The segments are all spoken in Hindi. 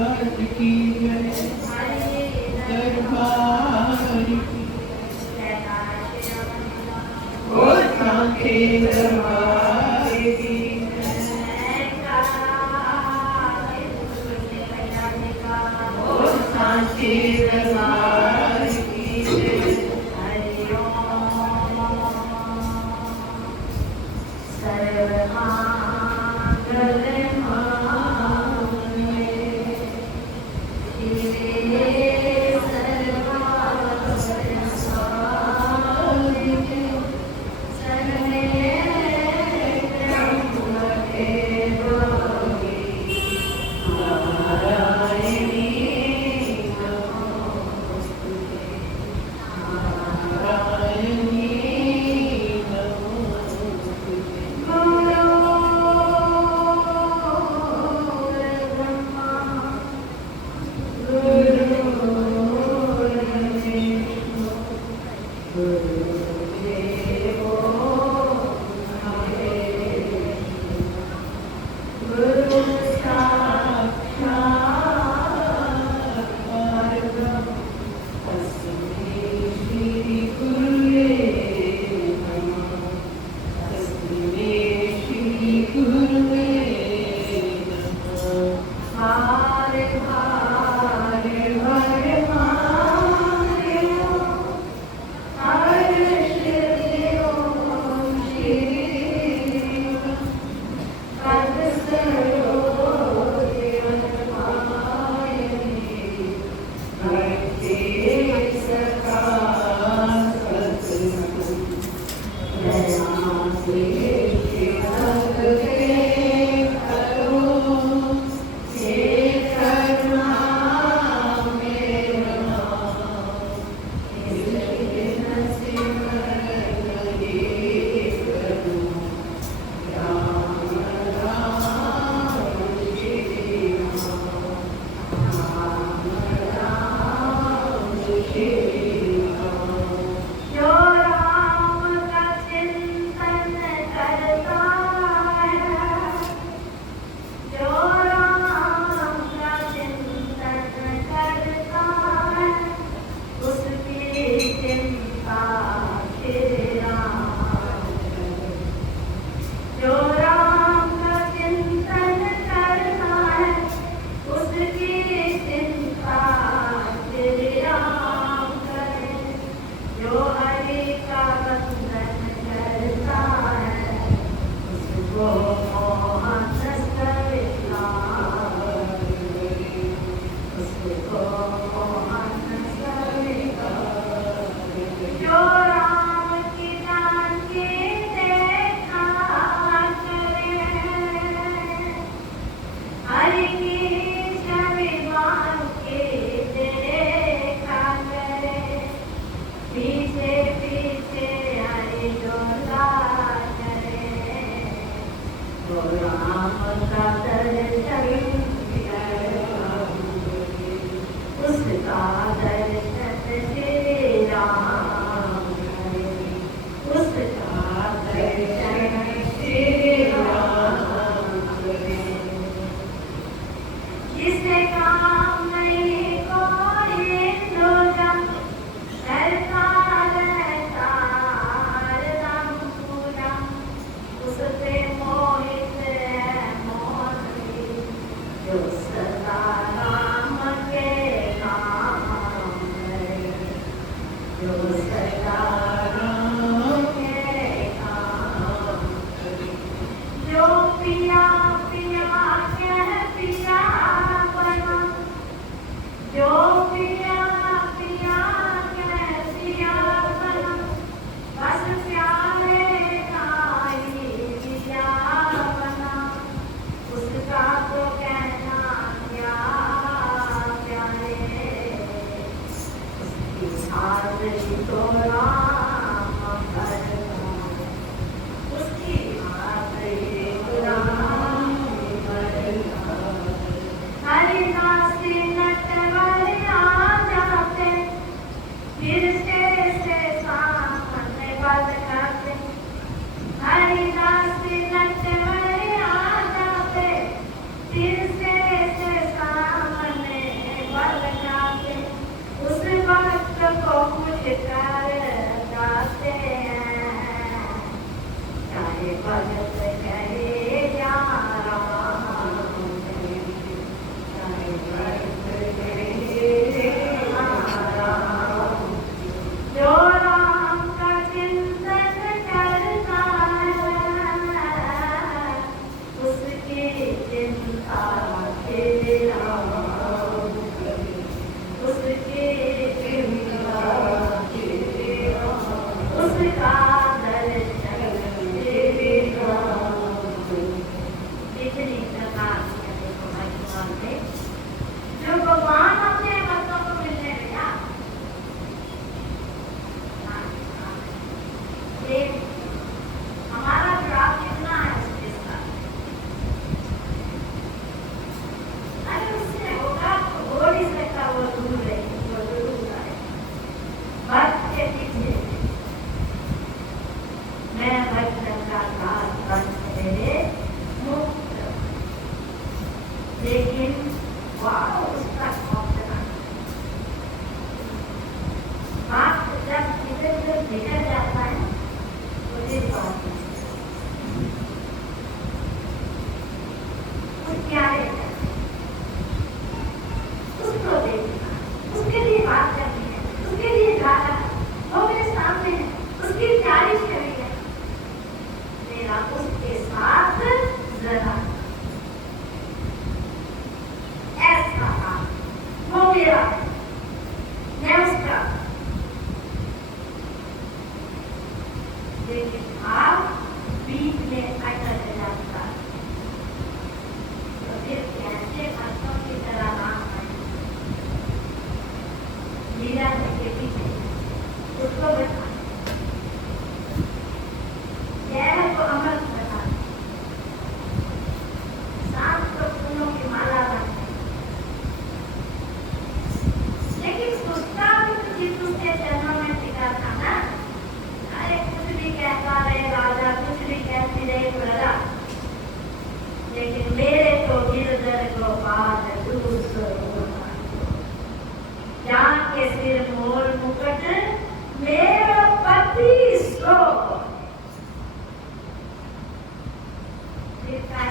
की जय, दरबार की ओ सांखे दरबार की ओ सांखे दरबार की जय। उसकी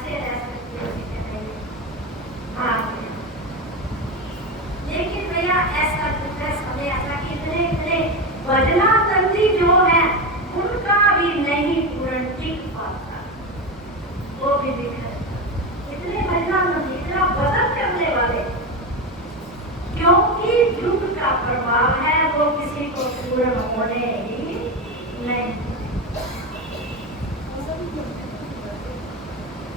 कैसे रह सकती हो भाग गया। लेकिन भैया ऐसा हमें ऐसा कि इतने इतने बदला तंत्री जो है उनका भी नहीं पूर्ण टिक पाता, वो भी बिखर इतने बदला तंत्री इतना बदल करने वाले, क्योंकि युग का प्रभाव है वो किसी को पूर्ण होने ही नहीं।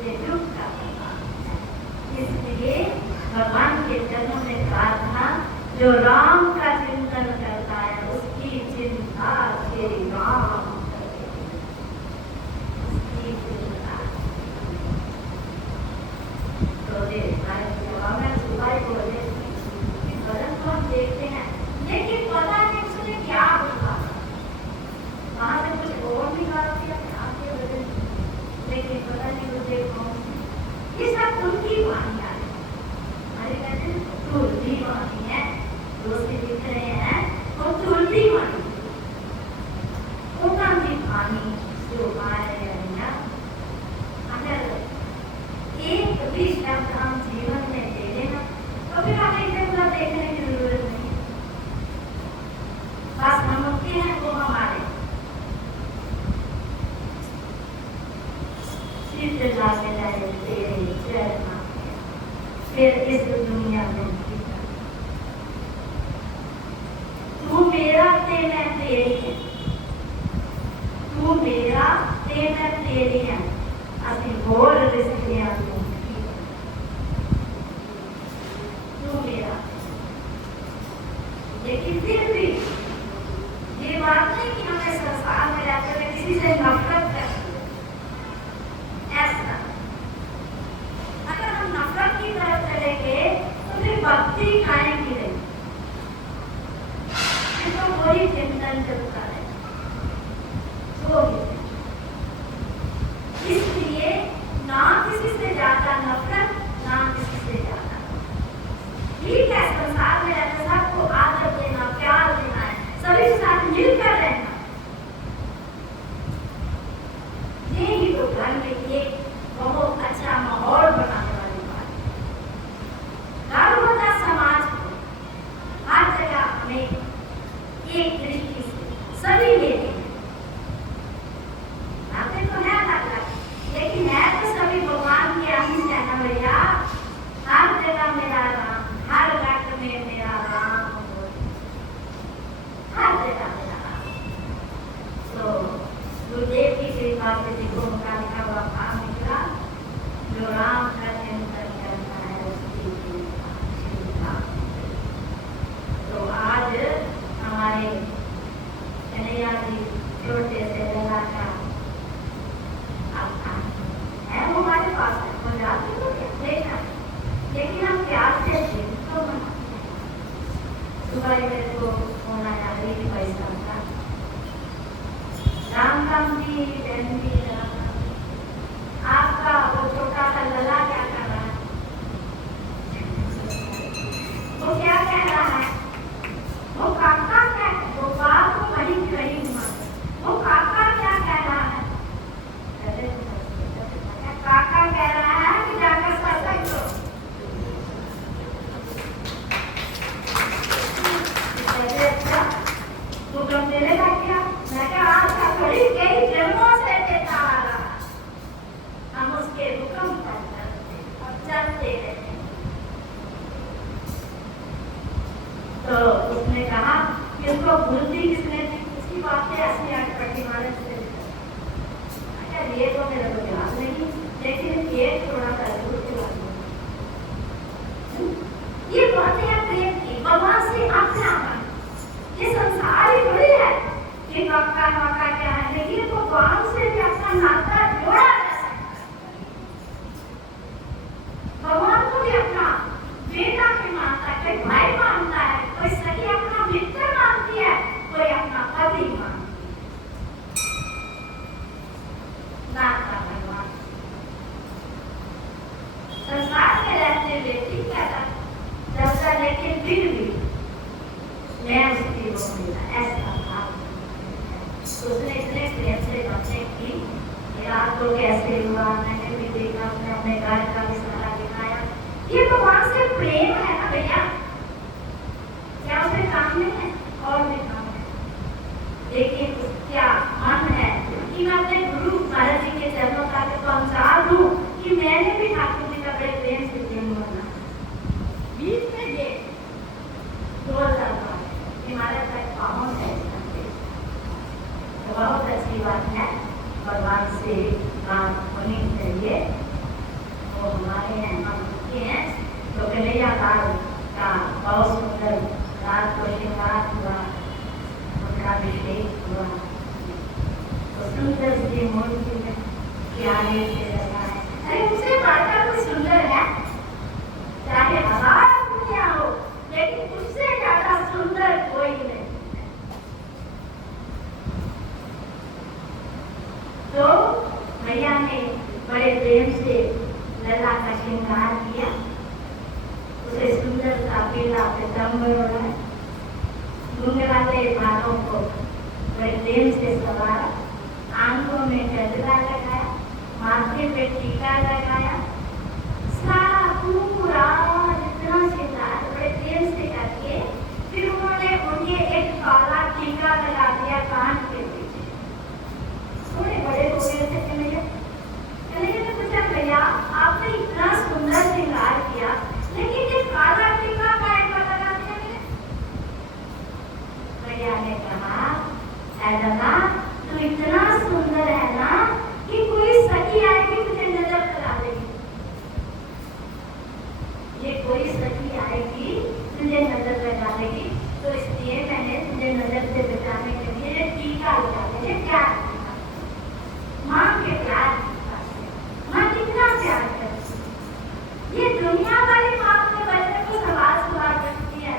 ये युग का प्रभाव है। इसलिए भगवान के जन्म में कहा था जो राम का चिंतन करता है उसकी चिंता श्री राम उसकी चिंता। तो मैं सुबह बोले भजन तो हम देखते हैं लेकिन पता नहीं उसने क्या बोला, वहां से कुछ और निकाल दिया आपके भजन, लेकिन पता नहीं मुझे कौन ये सब उनकी वाणी है। हमारे कहते हैं तुलसी वाणी है, दोस्त लिख रहे हैं वो तुलसी वाणी उनका भी वाणी जो आ रहे हैं। अगर एक भी शब्द हम जीवन में दे देना तो फिर हमें इसे पूरा देखने की जरूरत नहीं, बस हम उठते हैं वो हमारे सिद्ध जाके जाए तेरे चरण फिर इस दुनिया में तू मेरा ते मैं तेरी है, तू मेरा ते मैं तेरी है, असि होर रिश्तियां तू मेरा। लेकिन फिर भी ये बात नहीं कि हमें संसार में रहते हुए किसी से नफरत करती है, ऐसा अगर हम नफरत की तरफ चलेंगे तो फिर भक्ति खाएंगे नहीं, तो वही चिंतन चलता है वो भी। इसलिए ना किसी से ज्यादा नफरत ना किसी से ज्यादा ठीक है, संसार में रहते सबको आदर देना प्यार देना है, सभी के साथ मिलकर रहना, ये ही तो घर में एक बहुत अच्छा माहौल बनाने वाली बात है। घर होता समाज को हर जगह हमें एक दृष्टि से सभी लेते हैं, आते तो है अलग, लेकिन है तो सभी भगवान के अंश है ना भैया। हर जगह मेरा राम, हर रट में मेरा राम, हर जगह मेरा राम। तो गुरुदेव की कृपा से देखो उनका लिखा हुआ काम निकला, जो राम का चिंतन करता है उसकी चिंता। तो आज हमारे कन्हैया जी छोटे से लगा का है वो हमारे पास है, वो जाते तो लेना, लेकिन हम प्यार से तो मनाते हैं। सुबह मेरे को फोन आया मेरी पैसा का राम राम जी बहन जी आपका वो छोटा सा लला क्या कर रहा है, वो क्या कह रहा है, वो काका क्या, वो बात को कहीं कहीं वो काका क्या कह रहा है, काका कह रहा है कि जाकर सत्संग करो। अच्छा तो कब मिलेगा क्या, मैं क्या आज का थोड़ी कई जन्मों से देता आ रहा, हम उसके हुक्म पर चलते रहते। तो उसने कहा कि उसको बुद्धि किसने दी, उसकी बातें ऐसी अटपटी मारे से ये तो मेरा को याद नहीं, लेकिन ये थोड़ा सा जरूर याद है। ये बातें हैं प्रेम की, भगवान से अपना ये संसार ही थोड़ी है कि काका काका क्या है, लेकिन भगवान से भी अपना नाता जोड़ा जा सकता है। भगवान को भी अपना बेटा भी मानता है, कोई भाई मानता है, कोई सखी अपना मित्र मानती है, कोई अपना पति मानता है। नाता भगवान संसार में रहते हुए ठीक है चलता, लेकिन फिर भी मैं उसकी वो मिला ऐसा भाव। उसने इतने प्रेम से बातें की, रात को कैसे हुआ मैंने भी देखा, अपने श्रृंगार का भी सारा दिखाया। ये भगवान से प्रेम है ना भैया, क्या उसे काम नहीं है? और भी काम है, लेकिन क्या मन है कि मैं अपने गुरु महाराज जी के चरणों तक पहुंचा दूं कि मैंने भी ठाकुर जी का बड़े प्रेम से प्रेम करना। बीच में ये 2000 महाराज तक पहुंच है, तो बहुत अच्छी बात है। भगवान से बात होनी चाहिए। वो हमारे हैं, हम उनके हैं। तो कन्हैया लाल का बहुत सुंदर रात को श्रृंगार हुआ, रुद्राभिषेक हुआ, तो सुंदर सी मूर्ति में प्यारे से लगा है। अरे उससे बाटा कोई सुंदर है? चाहे हजार दुनिया हो, लेकिन उससे ज्यादा सुंदर कोई नहीं। तो भैया ने बड़े प्रेम से लला का श्रृंगार किया, उसे सुंदर सा पीला पीताम्बर ओढ़ा, घुंघराले बालों को बड़े प्रेम से सवारा, आंखों में गजरा लगाया, माथे पे टीका लगाया, सारा पूरा जितना श्रृंगार बड़े प्रेम से करके फिर उन्होंने उन्हें एक काला टीका लगा दिया कान के पीछे। थोड़े बड़े हो गए थे कन्हैया ने पूछा, भैया आपने इतना सुंदर श्रृंगार किया, लेकिन ये काला टीका काहे का लगा दिया मैंने? भैया ने कहा, ऐसा तू इतना सुंदर है ना कि कोई सखी आएगी तुझे नजर करा देगी। ये कोई सखी आएगी तुझे नजर लगा देगी, तो इसलिए मैंने तुझे नजर से बचाने के लिए टीका लगा दिया। क्या माँ के प्यार, माँ कितना प्यार करती। ये दुनिया वाली माँ अपने बच्चे को सवाल करती है,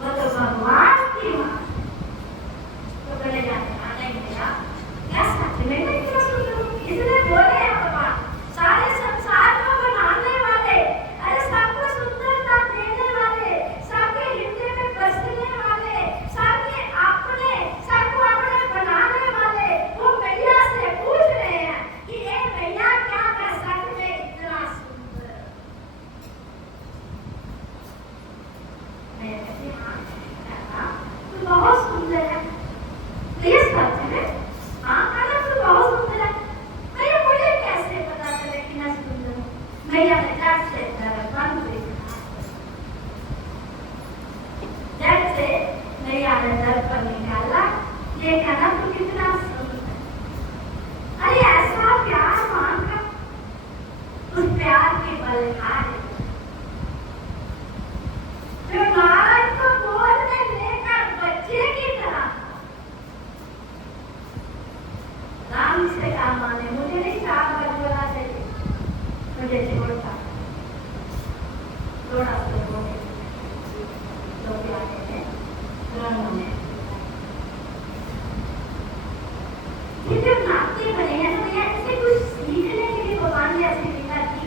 वो तो भगवान की माँ। तो बोले जाते नहीं मेरा क्या सच में मैं क्यों सुन, इसलिए बोले हैं भगवान सारे संसार को बनाने वाले, अरे सबको सुंदरता देने वाले, सबके हृदय में बसने वाले, सबके अपने, सबको अपने बनाने वाले, वो मैया से पूछ रहे हैं कि ए मैया क्या मैं सच में इतना सुंदर? मैं कहती हाँ तू बहुत सुंदर है। ये सच है? हाँ मैडम तू बहुत सुंदर है। भैया मुझे कैसे पता चले कि मैं सुंदर हूँ? भैया ने झट से भैया ने दर्पण निकाला, देखा ना तू कितना सुंदर। अरे ऐसा प्यार मांगा, उस प्यार के बलिहार जो महाराज को गोद में लेकर बच्चे की तरह राम से कहा, माने मुझे नहीं 4 बार बोला चाहिए, मुझे छोड़ता थोड़ा सा बोले तो प्यारे में दोनों ने ये जो नाते बने हैं तो भैया इससे कुछ सीखने के लिए भगवान ने ऐसी विधा की,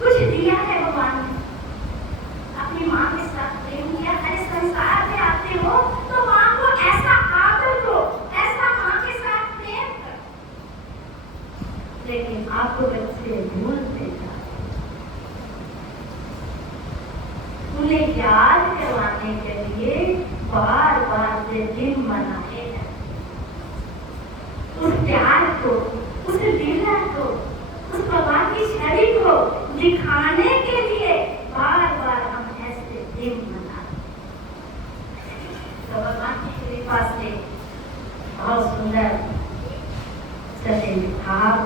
कुछ दिया है भगवान ने, अपनी माँ के साथ प्रेम किया। अरे संसार में आते हो तो माँ को ऐसा आदर दो, ऐसा माँ के साथ प्रेम करो, लेकिन आपको बच्चे भूलते जाते, उन्हें याद करवाने के लिए बार बार से दिन मनाए हैं। उस प्यार को, उस लीला को, उस भगवान की छवि को दिखाने के लिए बार बार हम ऐसे दिन मनाते। तो भगवान की कृपा से बहुत सुंदर चले भाव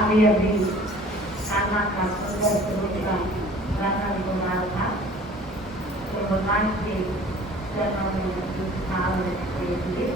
अभी अभी कान्हा का सुंदर स्वरूप का वर्णन हो रहा था। तो भगवान के चरणों में भाव रखते हुए